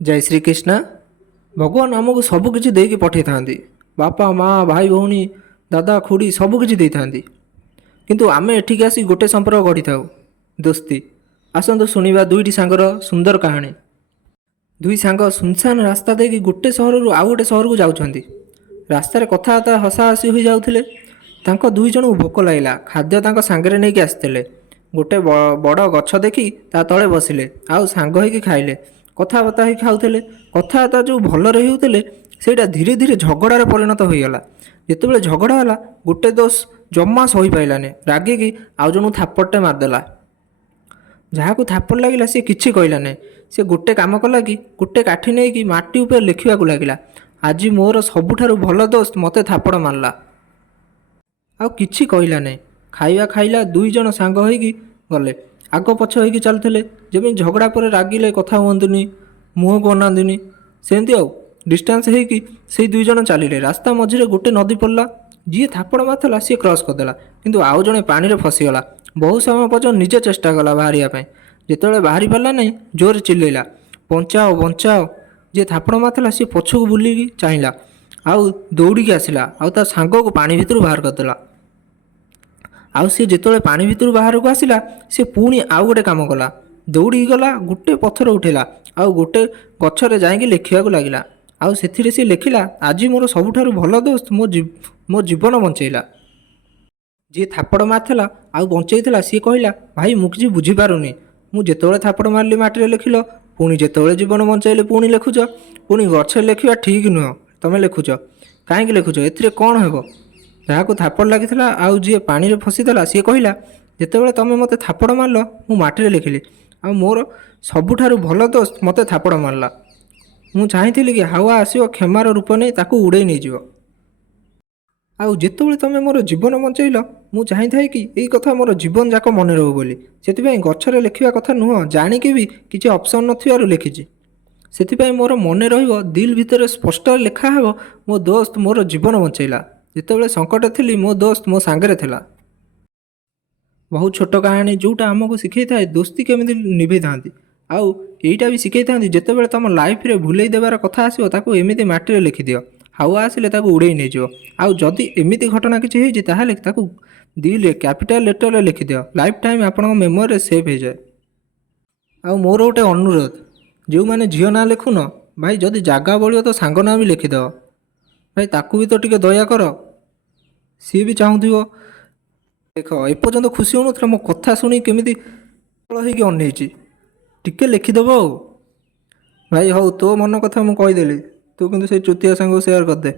जय श्री कृष्ण। भगवान आमको सबकिछि देकी पठै थांती। बापा माँ भाई भौणी दादा खुड़ी सबकिछि देई थांती। किंतु आमे एठिक आसी गोटे संपर्क गढ़ी थाउ, दोस्ती। आसंतु शुणिबा दुईटी सांगर सुंदर कहानी। दुई सांग सुनसान रास्ता देकी गोटे सहररु आउ गोटे सहरकु जाउछंती। रास्तार कथाबार्ता हसाहसी होई जाउथिले। तांको दुई जणु भोक लागिला। खाद्य तांको सांगरे नेकी आसिथिले। गोटे बड़ गछ देखि ता तळे बसिले आउ सांग होइकी खाइले। कथाबार्ता होई खाउथिले। कथाबार्ता जो भलरे हेउथिले सेटा धीरे धीरे झगड़ारे परिणत होईगला। जेतेबेले झगड़ा होला गोटे दोस्त जम्मा सही पाइलाने, रागिकी आउ जणु थापड़टे मारदेला। जहाकू थापड़ लागिला से किछि कहला नहीं। से गोटे काम कला कि गोटे काठी नहीं कि माटी ऊपर लिखिबाकू लागिला, आज मोर सबुठारु भल दोस्त मते थापड़ मारला। आउ किछि कहला नहीं। खाइबा खाइला दुई जण सांग होइकी गले। आग पछ होइकी चलुथिले। जेमि झगड़ा पर रागिले कथा हुअंतुनी, मुह को अनांतुनी, सेमती आउ डिस्टेंस होइकी सेई दुई जण चलिले। रास्ता मझिरे गोटे नदी पड़ला। जी थापड़ मारथला सी क्रॉस करदेला, किंतु आउ जणे पानी रे फसीगला। बहुत समय पर्यंत निजे चेष्टा कला बाहरिया पाई। जेतेबेले बाहरी पारला नहीं जोर चिल्लेला, बंचाओ बंचाओ। जे थापड़ मारथला सी पछकू बुलिकी चाहिला, आउ दौड़िकी आसिला, आउ ता सांग को पानी भितरु बाहर करदेला। आउ सी जेतेबेले पानी भितरु बाहर को आसिला सी पुणी आउ गोटे काम कला। दौड़ी गला, गोटे पत्थर उठेला, आउ गोटे गछरे जाइकी लेखिबाकू लागिला। आउ सेथिरे सी लेखिला, आज मोर सबुठारु भल दोस्त मो जीवन बंचैला। जी थापड़ मारथला आउ बंचैथला सी कहला, भाई मु किछि बुझी पारुनी। मु जेतेबेले थापड़ मारली माटी लेखिल, पुणी जेतेबेले जीवन बंचैले पुणी लेखुछ। पुणी गछरे लेखिबा ठीक नुह, तमे लेखुछ काहेकि लेखुछ, एथिरे कोन हेबो। जहाकू थापड़ लागिथला आउ जी पानी रे फसीथला सी कहला, जेतेबेले तमे मते थापड़ मारल मु माटी लेखिली, आउ मोर सबुठारु भल दोस्त मते थापड़ मारला। मु चाहिथिली कि हावा आसियो क्षमार रूप नै ताकू उड़ेई नै जिवो। आउ जेतेबेले तमे मोर जीवन बंचैल मु चाहिथाए कि एई कथा मोर जीवन जाक मने रहू बोली। सेथिपाई गछरे लेखिबा कथा नुह, जानिके भी किछि ऑप्शन नथिबारु लेखिछि। सेथिपाई मोर मने रहिबो, दिल भितरे स्पष्ट लेखा हेबो, मो दोस्त मोर जीवन बंचैला। जेतेबेले संकट थिली मो दोस्त मो सांगरे थिला। बहुत छोट कहानी जोटा आमको शिखई थाए दोस्ती केमिति निभै थांती। आउ एइटा भी शिखई थांती, जेतेबेले तम लाइफ रे भुलेई देबार कथा आसियो ताकू एमिति माटी रे लिखि दियो, हावा आसिले ताकू उड़ेई नै जिवो। आउ जदि एमिति घटना किछि हेइछि ताहाले ताकू दिल रे कैपिटल लेटर रे लिखि दियो, लाइफ टाइम आपन मेमोरी रे सेव हे जाय। आउ मोर गोटे अनुरोध, जो माने झियो ना लिखुन भाई, जदि जागा बळियो तो सांग ना भी लिखि दो भाई, ताकू भी तो टिके दया कर। सी भी चाहूथिबो। देख एपर्यंत खुशी होनुथला मो कथा शुणी केमिति होइकी अनेइछि, टिके लिखिदेव। भाई हौ तो मन कथा मु कहीदेली, तू किंतु से चुतिया संग सेयार करदे।